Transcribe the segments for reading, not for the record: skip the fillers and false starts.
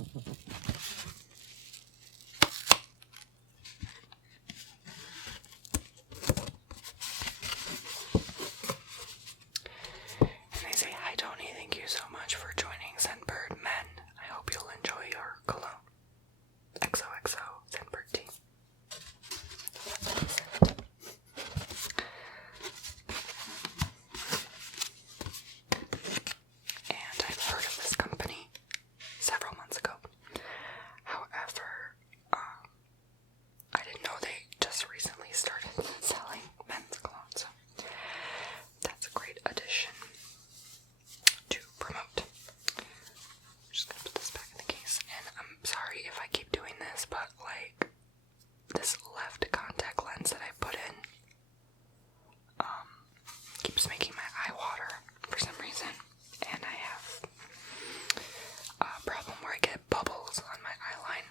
And they say, "Hi Tony, thank you so much for joining Scentbird Men. I hope you'll enjoy your cologne. XOXO Scentbird team." And I've heard of this company several months ago. However, I didn't know they just recently started selling men's cologne, so that's a great addition to promote. I'm just gonna put this back in the case, and I'm sorry if I keep doing this, but like this left contact lens that I put in keeps making my eye water for some reason, and I have a problem where I get bubbles on my eye line,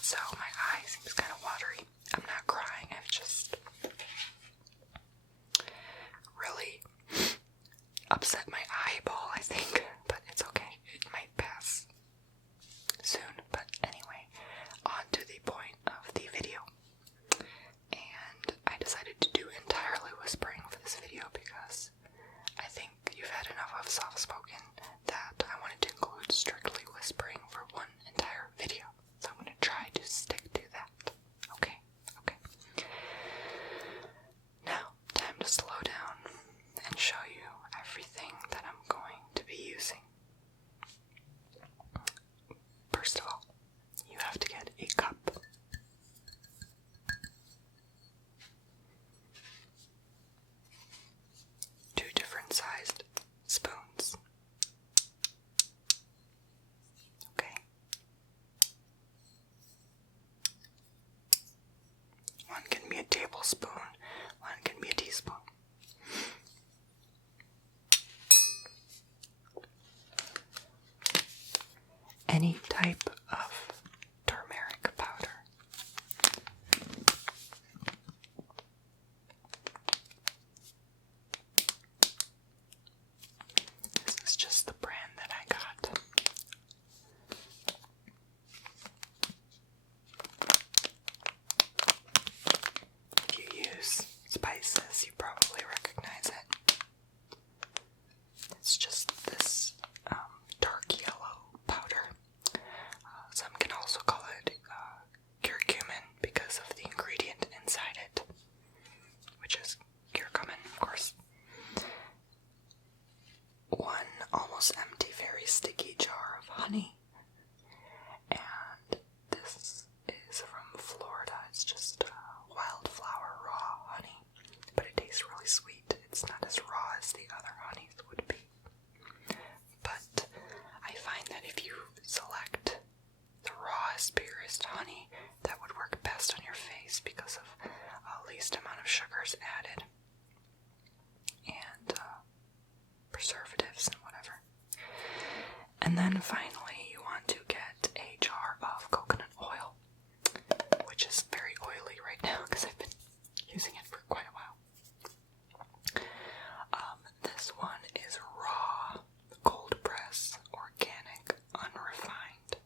so my eye seems kind of watery. I'm not crying, I've just really upset my eyeball, I think, but it's okay. It might pass soon. But anyway, on to the point of the video. And I decided to do entirely whispering for this video because I think you've had enough of soft-spoken that I wanted to include strictly whispering for one entire video. So I'm going to try to stick to that. Okay. Now, time to slow down and show you everything that I'm going to be using. First of all, you have to get a cup. Two different sized spoons. Okay. One can be a tablespoon, one can be a teaspoon. Any type of turmeric powder. This is just the brand that I got. If you use spices, you probably recognize it. It's just this dark yellow powder. Some can also call it curcumin because of the ingredient inside it, which is curcumin, of course. One almost empty, very sticky jar of honey. And this is from Florida. It's just wildflower raw honey, but it tastes really sweet. It's not as raw as the other honeys would be. But I find that if you select the rawest, purest honey, that would work best on your face because of least amount of sugars added and preservatives and whatever. And then finally, you want to get a jar of coconut oil, which is very oily right now because I've been using it for quite a while. This one is raw, cold press, organic, unrefined,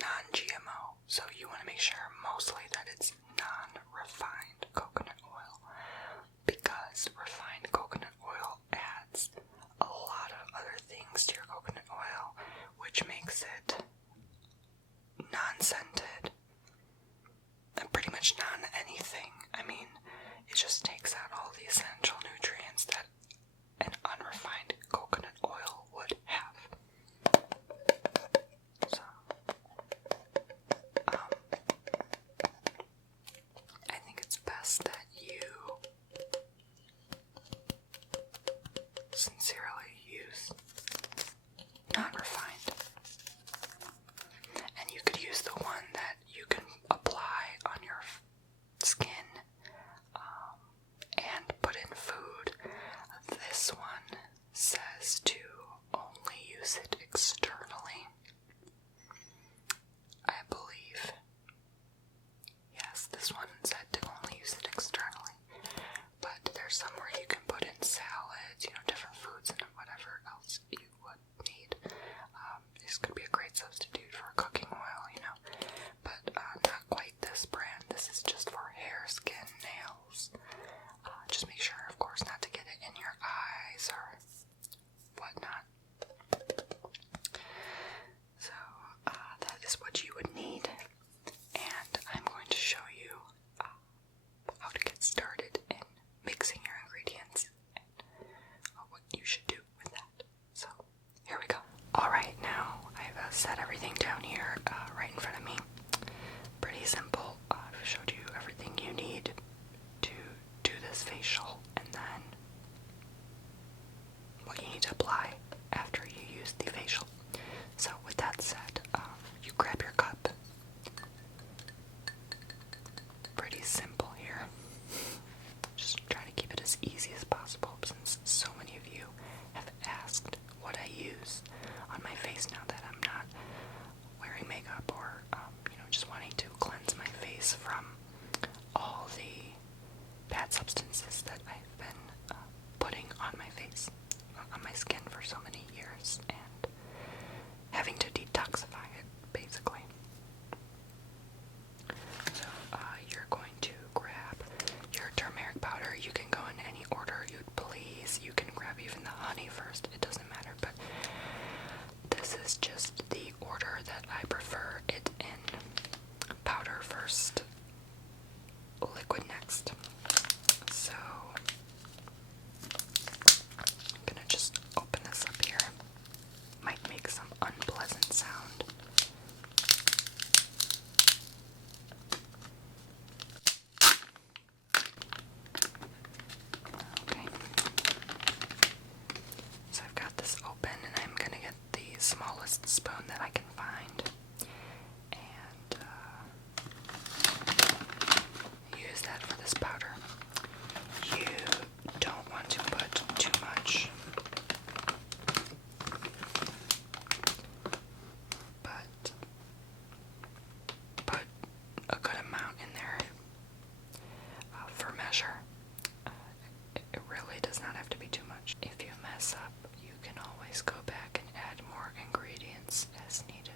non-GMO. So you want to make sure mostly that it's non-refined coconut oil, because refined coconut oil adds a lot of other things to your coconut oil, which makes it non-scented and pretty much non-anything. I mean, it just takes out all the essential nutrients that an unrefined coconut oil would have. So, I think it's best that you sincerely use non-refined. And you could use the one that you can apply on your skin and put in great substitute for cooking oil, you know, but not quite this brand. This is just for hair, skin, nails. Just make sure, of course, not to get it in your eyes or whatnot. So that is what you would need, and I'm going to show you how to get started in mixing your ingredients and what you should do with that. So here we go. Alright, now I've set everything down here right in front of me. Pretty simple. I've showed you everything you need to do this facial, and then what you need to apply after you use the facial. So with that said, you grab your cup. Pretty simple here. Just try to keep it as easy as possible since so many of you have asked what I use on my face now that I'm not wearing makeup or, just wanting to cleanse my face from all the bad substances that I've been putting on my face, on my skin for so many years, and having to detoxify it, basically. So, you're going to grab your turmeric powder. You can go in any order you'd please. You can grab even the honey first. It doesn't matter, but this is just the order that I prefer it in. Powder first, liquid next. So, I'm gonna just open this up here. Might make some unpleasant sound. Okay. So I've got this open, and I'm gonna get the smallest spoon that I can find, and use that for this powder. You don't want to put too much, but put a good amount in there for measure. It really does not have to be too much. If you mess up, you can always go back and add more ingredients as needed.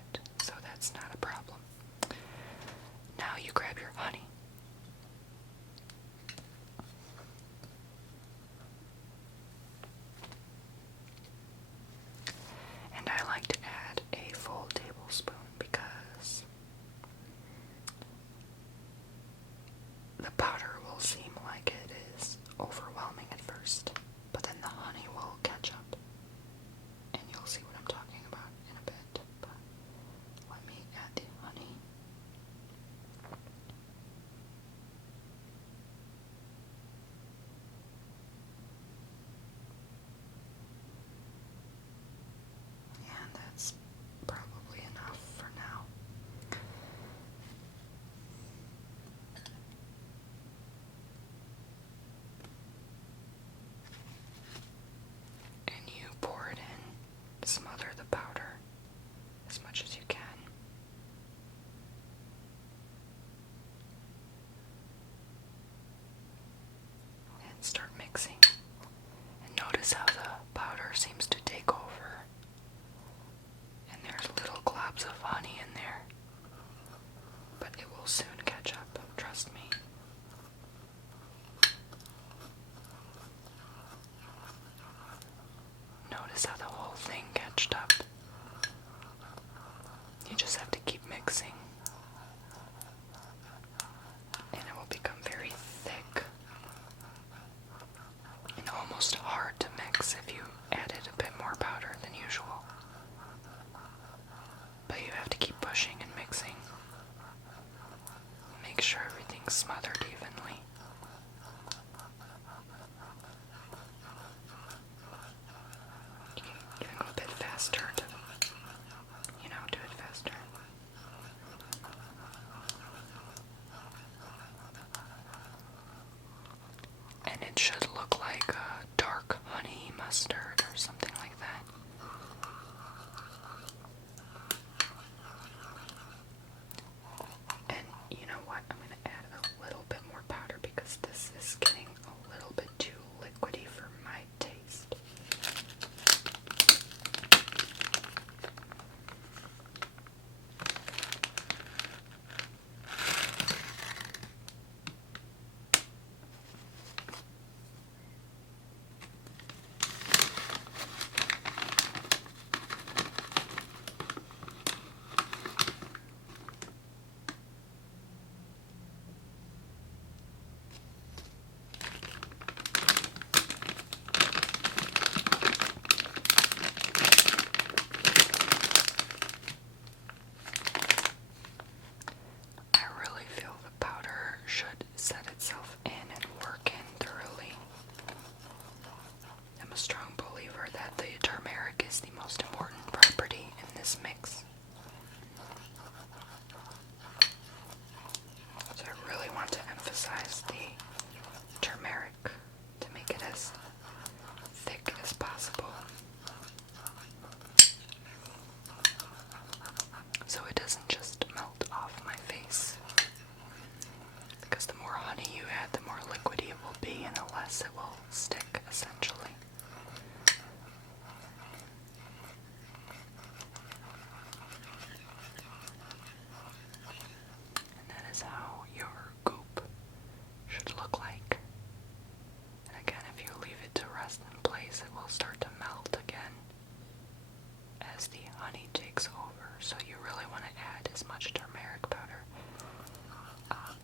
takes over. So you really want to add as much turmeric powder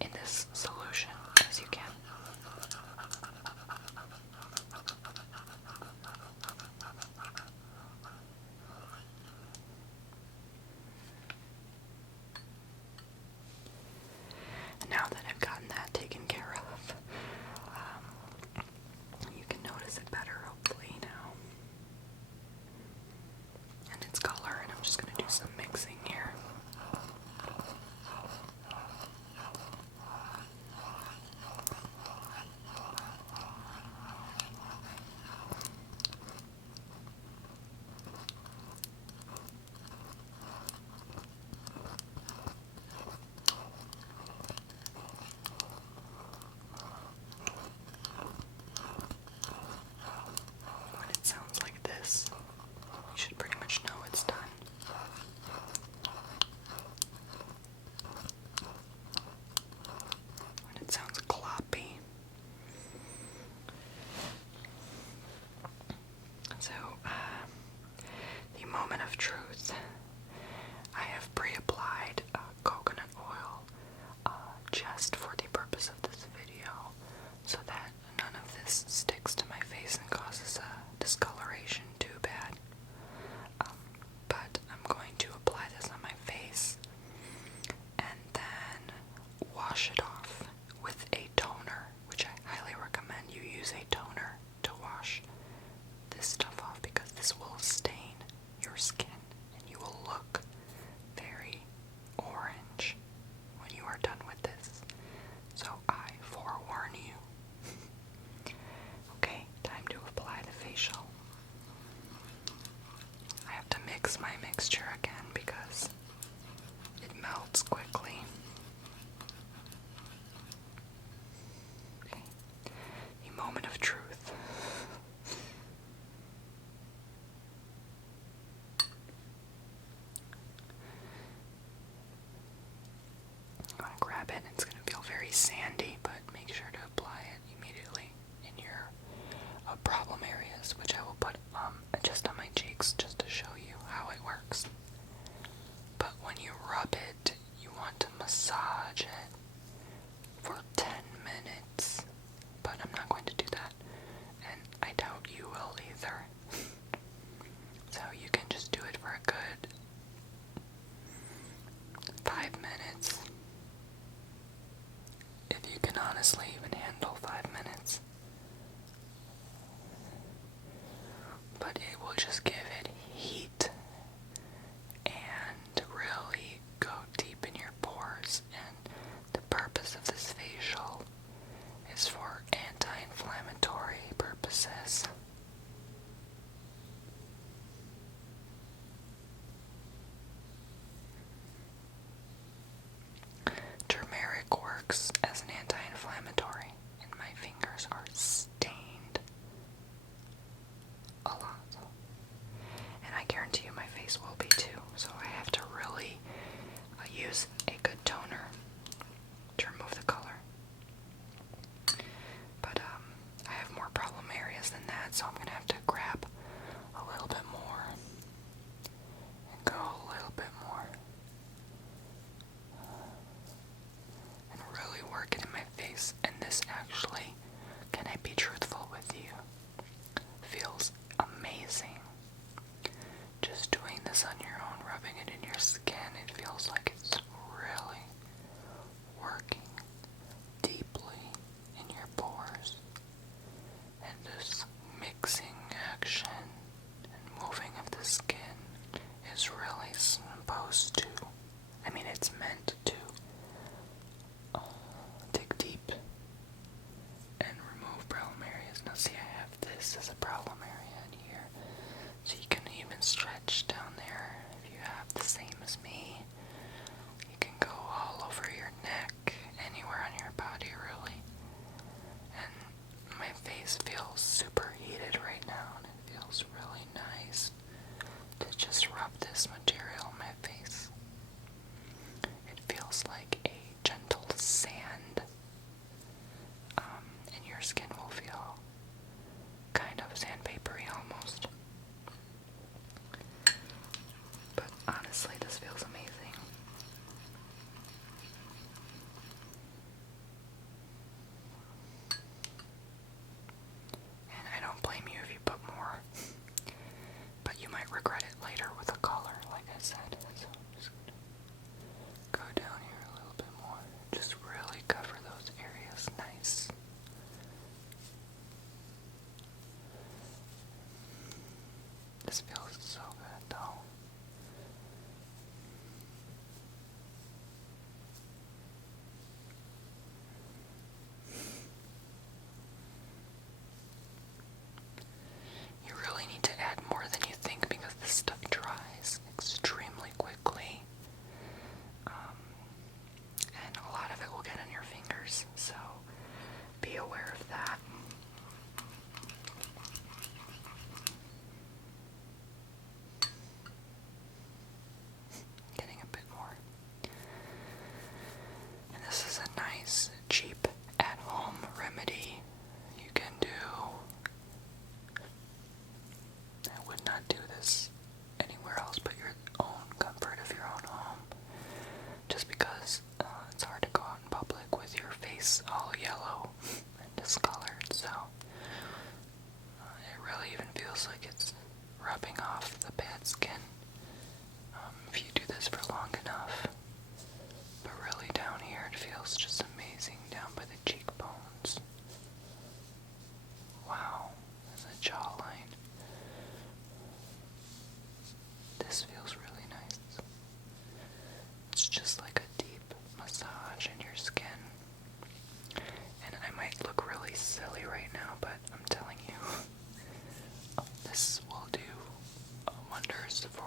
in this solution as you can. Now that I've gotten that taken care of, you can notice it better hopefully now. And its color, and I'm just going to do some mixing here. When it sounds like this, you should pretty much know it's done. When it sounds gloppy. So, the moment of truth. I have pre-applied coconut oil just for the purpose of this video, so that none of this sticks to my face and causes a discoloration too bad. But I'm going to apply this on my face and then wash it off with a toner, which I highly recommend you use a toner to wash this stuff off, because this will stain your skin and you will look very orange when you are done with this. So I forewarn you. Okay, time to apply the facial. I have to mix my mixture again because it melts quickly. Okay, the moment of truth. I'm going to grab it, and it's going to feel very sandy, but make sure to apply it immediately in your problem areas, which I will put just on my cheeks just to show you how it works. But when you rub it, you want to massage it for 10 minutes, but I'm not going to do that, and I doubt you will either. So you can just do it for a good 5 minutes. If you can honestly even handle 5 minutes. But it will just give it heat and really go deep in your pores. And the purpose of this facial is for anti-inflammatory purposes. Turmeric works as an anti-inflammatory, and my fingers are stained a lot. And I guarantee you my face will be too, so I have to really use a good toner to remove the color. But I have more problem areas than that, so I'm going to have to grab a little bit more and go a little bit more and really work it in my face. And this actually, can I be truthful with you, feels amazing. Just doing this on your own, rubbing it in your skin, it feels like it's really working deeply in your pores. And this mixing action and moving of the skin is really supposed to, I mean, it's meant to dig deep and remove problem areas. Now see, I have this as a problem area in here, so you can even stretch down there if you have the same as me. You can go all over your neck, anywhere on your body really. And my face feels super heated right now, and it feels really nice to just rub this material on my face. It feels like a gentle sand, and your skin will feel kind of sandpapery almost. But honestly,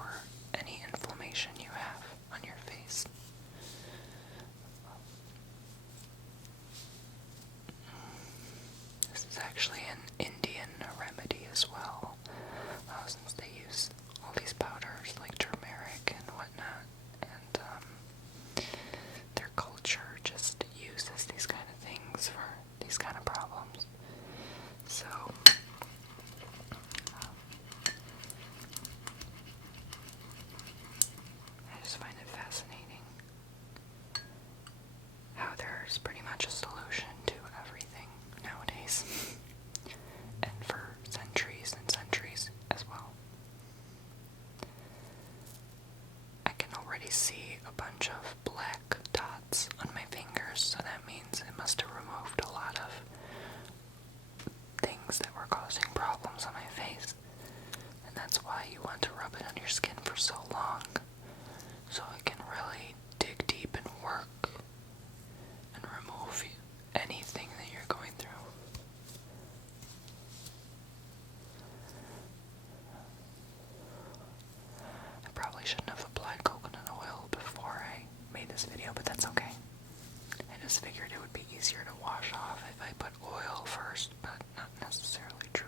for any inflammation you have on your face. This is actually an Indian remedy as well, since they use all these powders like turmeric and whatnot, and their culture just uses these kind of things for these kind of problems. So, I just find it fascinating how there's pretty much a solution to everything nowadays, and for centuries and centuries as well. I can already see a bunch of black dots on my fingers, so that means it must have removed a lot of things that were causing problems on my face. And that's why you want to rub it on your skin for so long, so it can really dig deep and work and remove anything that you're going through. I probably shouldn't have applied coconut oil before I made this video, but that's okay. I just figured it would be easier to wash off if I put oil first, but not necessarily true.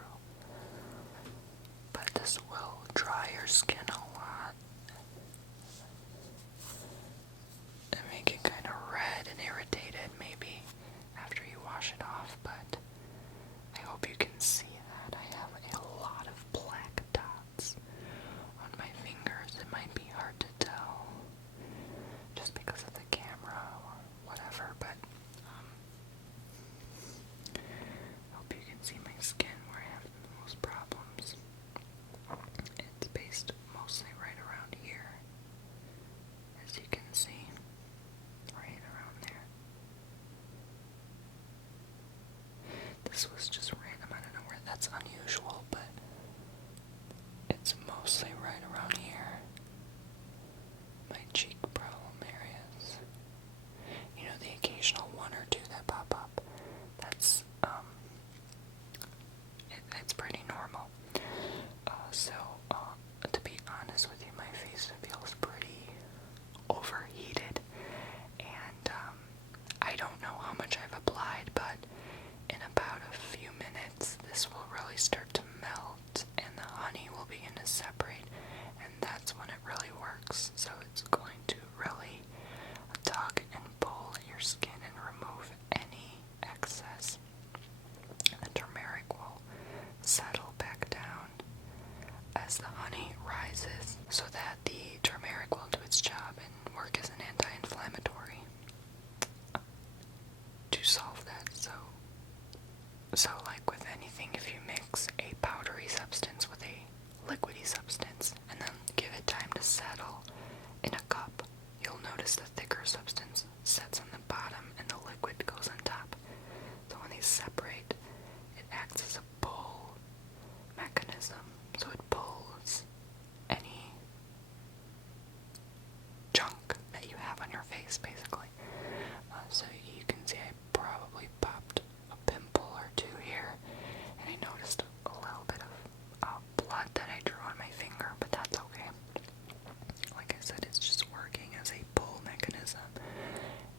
But this will dry your skin a lot and make it kind of red and irritated maybe after you wash it off, but I hope you can see that I have a lot of black dots on my fingers. It might be hard to tell just because of the camera or whatever, but I hope you can see my skin where I have the most problems. It's based mostly right around here, as you can see, right around there. This was just random, I don't know where that's unusual, but it's mostly right around here. My cheek problem areas. You know, the occasional one or two that pop up. That's, it's pretty normal. To be honest with you, my face feels pretty overheated, and I don't know how much I've applied, but in about a few minutes this will really start to melt and the honey will begin to separate, and that's when it really works. So it's going to really tug and pull at your skin and remove any excess. The turmeric will settle back down as the honey rises, so that the turmeric will do its job and work as an anti-inflammatory to solve that. So like with anything, if you mix a powdery substance with a liquidy substance and then give it time to settle in a cup, you'll notice the thicker substance sets on the bottom and the liquid goes on top. So when they separate, it acts as a pull mechanism, so it pulls any junk that you have on your face, basically. So you can see I probably popped a pimple or two here, and I noticed a little bit of blood that I drew on my finger, but that's okay. Like I said, it's just working as a pull mechanism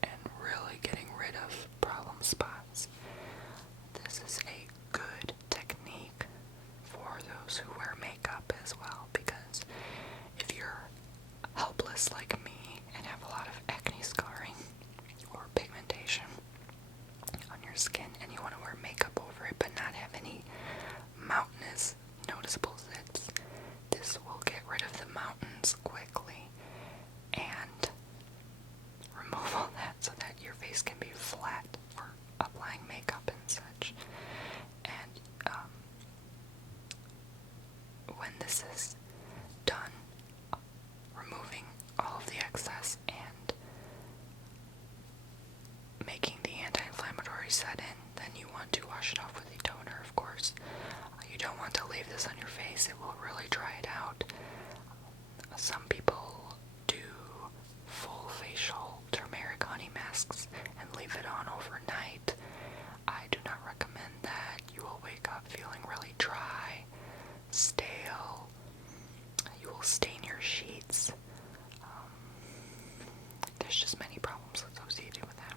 and really getting rid of problem spots. This is a good technique for those who wear makeup as well, because if you're helpless like me and have a lot of acne scarring, there's just many problems associated with that.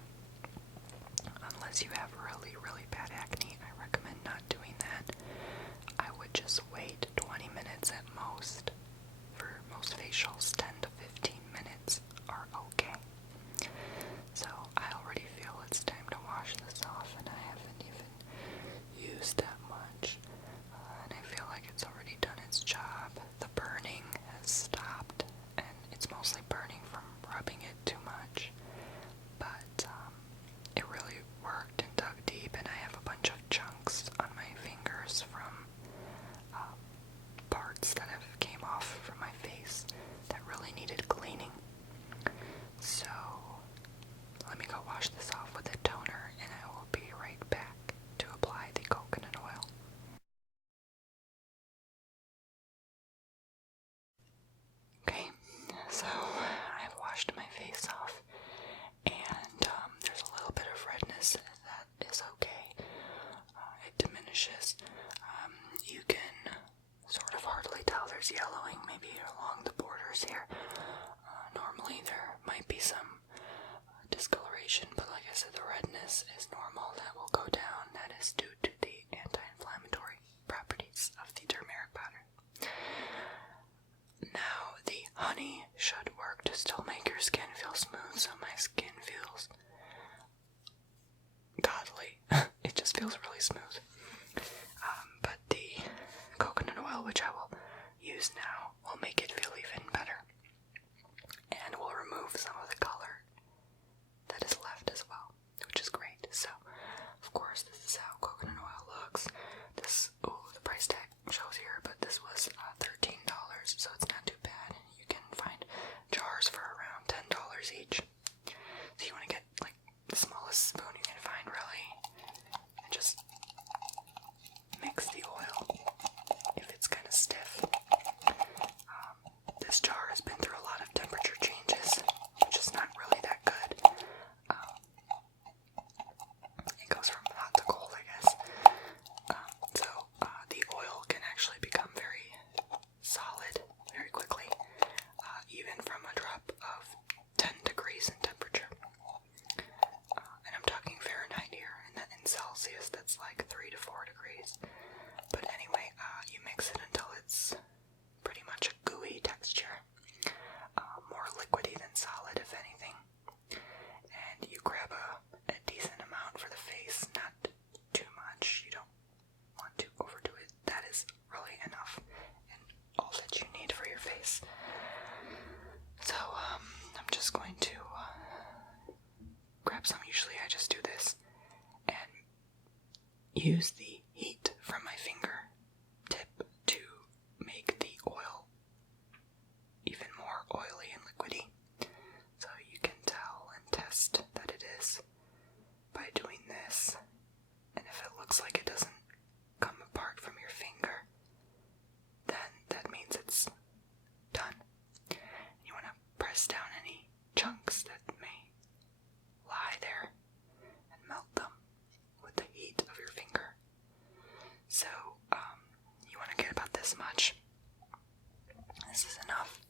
Unless you have really, really bad acne, I recommend not doing that. I would just wait 20 minutes at most. For most facials, 10 to 15 minutes are okay. So I already feel it's time to wash this off, and I haven't even used that much. And I feel like it's already done its job. The burning has stopped, and it's mostly burning from rubbing it too much. But it really worked and dug deep, and I have a bunch of chunks on my fingers from parts that have came off from my face that really needed cleaning. So let me go wash this off with a toner, and I will be right back to apply the coconut oil. Okay, so I've washed my face off, and there's a little bit of redness. That is okay. It diminishes. You can sort of hardly tell there's yellowing, maybe along the borders here. Normally there might be some discoloration, but like I said, the redness is normal. That will go down. That is due to the anti-inflammatory properties of the turmeric powder. Now, the honey should work to still make your skin feel smooth, so my skin feels godly. It just feels really smooth. But the coconut oil, which I will use now, will make it feel even better. And will remove some of the color that is left as well, which is great. So, of course, this is how coconut oil looks. The price tag shows here, but this was $13, so it's not too bad. You can find jars for around $10 each. So you want to get like the smallest spoon you can find, really, and just mix the oil if it's kind of stiff. This jar has been through a lot of temperature changes, which is not really that good. It goes from hot to cold, I guess. So the oil can actually become very solid very quickly, even from a drop of 10 degrees in temperature. And I'm talking Fahrenheit here, and then in Celsius that's like 3 to 4 degrees. But anyway, you mix it until it's pretty much a gooey texture, more liquidy than solid, if anything. And you grab a decent amount for the face, not too much. You don't want to overdo it. That is really enough and all that you need for your face. So I'm just going to grab some. Usually I just do this and use the heat from my finger tip to make the oil even more oily and liquidy. So you can tell and test that it is by doing this. And if it looks like it doesn't come apart from your finger, then that means it's done. You want to press down any chunks that may lie there and melt them with the heat of your finger. So, you want to get about this much. This is enough.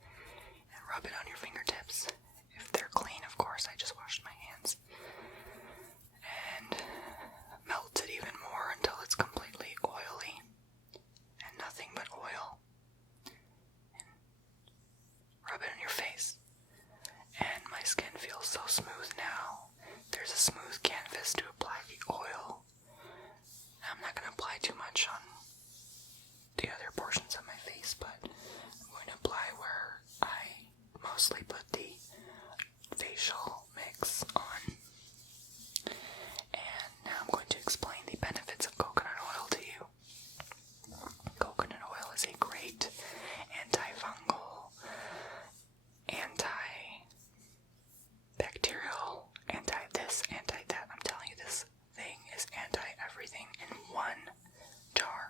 And rub it on your fingertips. If they're clean, of course, I just washed my hands. And melt it even more until it's completely oily. And nothing but oil. And rub it on your face. And my skin feels so smooth now. There's a smooth canvas to apply the oil. I'm not going to apply too much on the other portions of my face, but I'm going to apply where I mostly put the facial mix on. And now I'm going to explain the benefits of coconut oil to you. Coconut oil is a great antifungal, antibacterial, anti-this, anti-that. I'm telling you, this thing is anti-everything in one jar.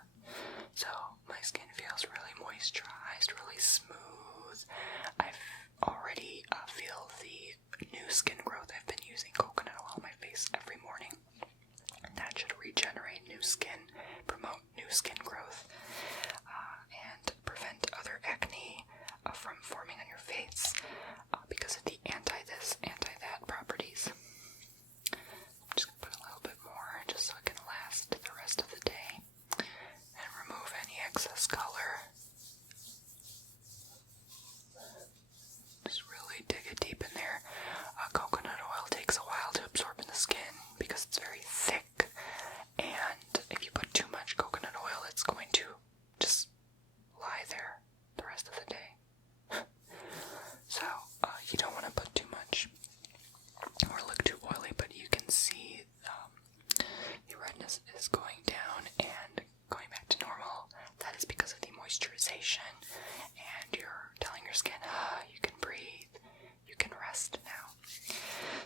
rest now.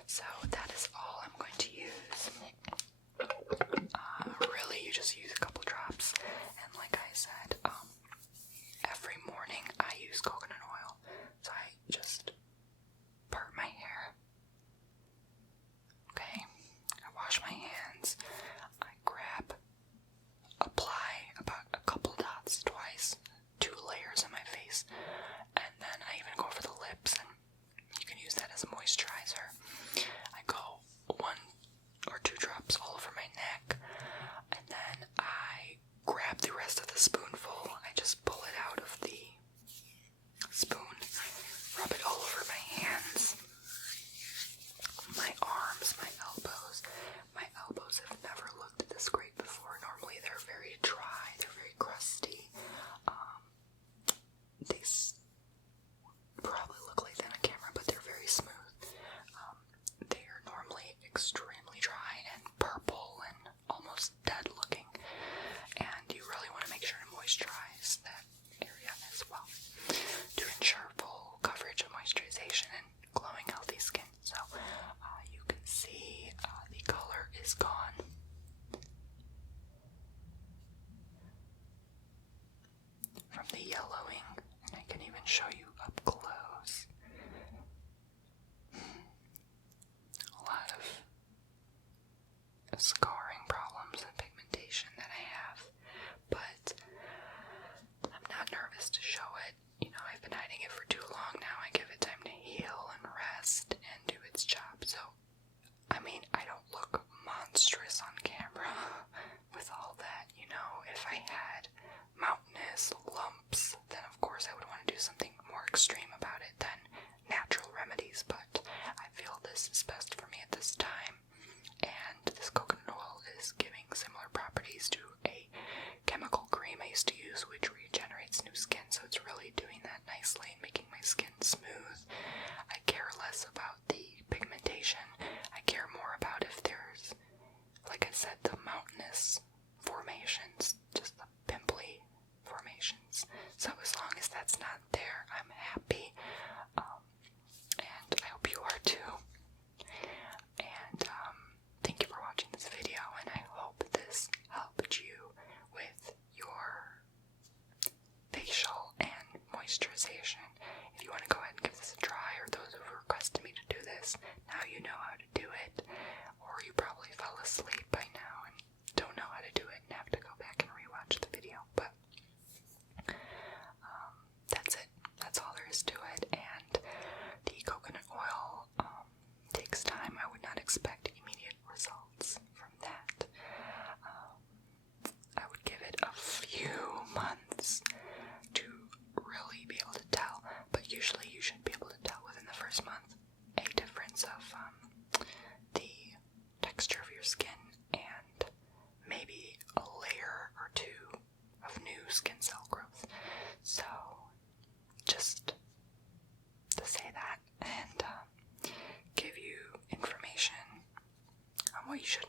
So that is all I'm going to use. Really, you just use a couple drops, and like I said, every morning I use coconut oil, so I just part my hair. Okay, I wash my hands, I apply about a couple dots twice, 2 layers on my face, and then I even go for the lips, and you can use that as a moisturizer. I go 1 or 2 drops all over my neck, and then I grab the rest of the spoonful. I just pull it out of the spoon, rub it all over my hands, my arms, my elbows. My elbows have never looked this great before. Normally they're very dry, they're very crusty. They probably look like that on camera, but they're very smooth. They are normally extremely dry and purple and almost dead looking, and you really want to make sure to moisturize that area as well to ensure full coverage of moisturization and glowing healthy skin. So you can see the color is gone. From the yellowing, and I can even show you up close. A lot of scarring problems and pigmentation that I have, but I'm not nervous to show it. You know, I've been hiding it for too long now. I give it time to heal and rest and do its job. So, I mean, I don't look monstrous on camera with all that, you know. If I had mountainous lumps, then of course I would want to do something more extreme about it than natural remedies, but I feel this is best for me at this time, and this coconut oil is giving similar properties to a chemical cream I used to use, which regenerates new skin, so it's really doing that nicely and making my skin smooth. I care less about the pigmentation. I care more about if there's, like I said, the mountainous formations, just the pimply formations. So as long as that's not there, I'm happy, and I hope you are too. And thank you for watching this video, and I hope this helped you with your facial and moisturization. If you want to go ahead and give this a try, or those who requested me to do this, now you know how to do it, or you probably fell asleep by now and don't know how to do it and have to go back and rewatch the video, but that's it. That's all there is to it, and the coconut oil takes time. I would not expect immediate results from that. I would give it a few months to really be able to tell, but usually you should be able to tell within the first month a difference of the texture of your skin and maybe a layer or 2 of new skin cell growth. So just to say that and give you information on what you should